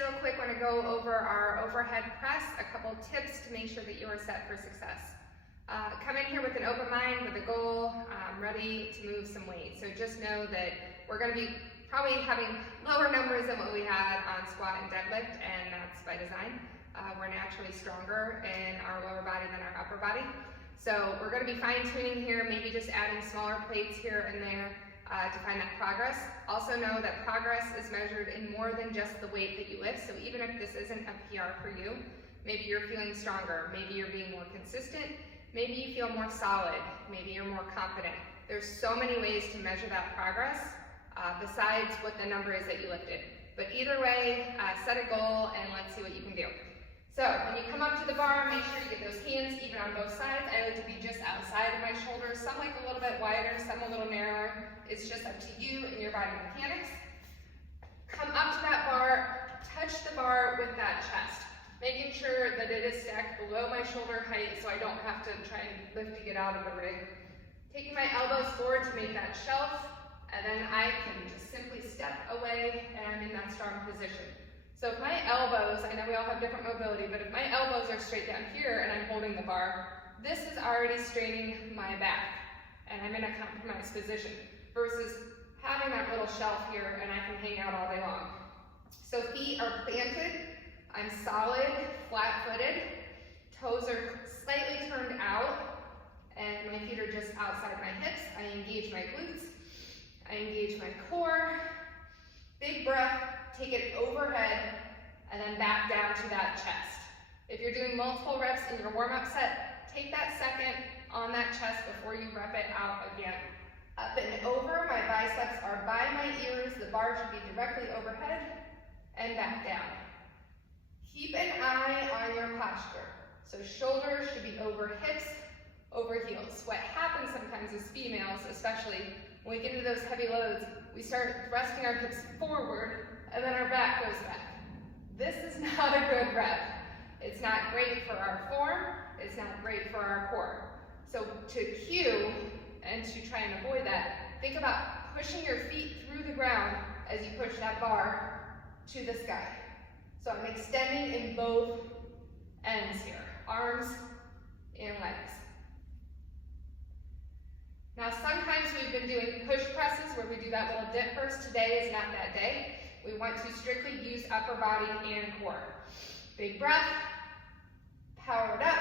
real quick, want to go over our overhead press, a couple tips to make sure that you are set for success. Come in here with an open mind, with a goal, ready to move some weight. So just know that we're going to be probably having lower numbers than what we had on squat and deadlift, and that's by design. We're naturally stronger in our lower body than our upper body. So we're going to be fine-tuning here, maybe just adding smaller plates here and there to find that progress. Also know that progress is measured in more than just the weight that you lift. So even if this isn't a PR for you, maybe you're feeling stronger, maybe you're being more consistent, maybe you feel more solid, maybe you're more confident. There's so many ways to measure that progress besides what the number is that you lifted. But either way, set a goal and let's see what you can do. So when you come up to the bar, make sure you get those hands even on both sides. I like to be just outside of my shoulders. Some like a little bit wider, some a little narrower. It's just up to you and your body mechanics. Come up to that bar, touch the bar with that chest, making sure that it is stacked below my shoulder height so I don't have to try and lift to get out of the rig. Taking my elbows forward to make that shelf, and then I can just simply step away and I'm in that strong position. So if my elbows, I know we all have different mobility, but if my elbows are straight down here and I'm holding the bar, this is already straining my back and I'm in a compromised position versus having that little shelf here and I can hang out all day long. So feet are planted, I'm solid, flat-footed, toes are slightly turned out, and my feet are just outside my hips. I engage my glutes, I engage my core, big breath, take it overhead, and then back down to that chest. If you're doing multiple reps in your warm-up set, take that second on that chest before you rep it out again. Up and over, my biceps are by my ears, the bar should be directly overhead, and back down. Keep an eye on your posture. So shoulders should be over hips, over heels. What happens sometimes as females, especially when we get into those heavy loads, we start thrusting our hips forward and then our back goes back. This is not a good rep. It's not great for our form, it's not great for our core. So to cue and to try and avoid that, think about pushing your feet through the ground as you push that bar to the sky. So I'm extending in both ends here, arms and legs. Now sometimes we've been doing push presses where we do that little dip first. Today is not that day. We want to strictly use upper body and core. Big breath, power it up,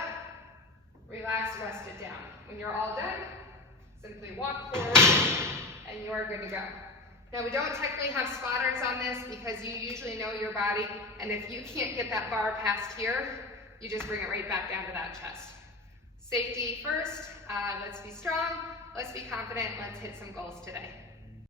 relax, rest it down. When you're all done, simply walk forward and you are good to go. Now we don't technically have spotters on this because you usually know your body, and if you can't get that bar past here, you just bring it right back down to that chest. Safety first, let's be strong, let's be confident, let's hit some goals today.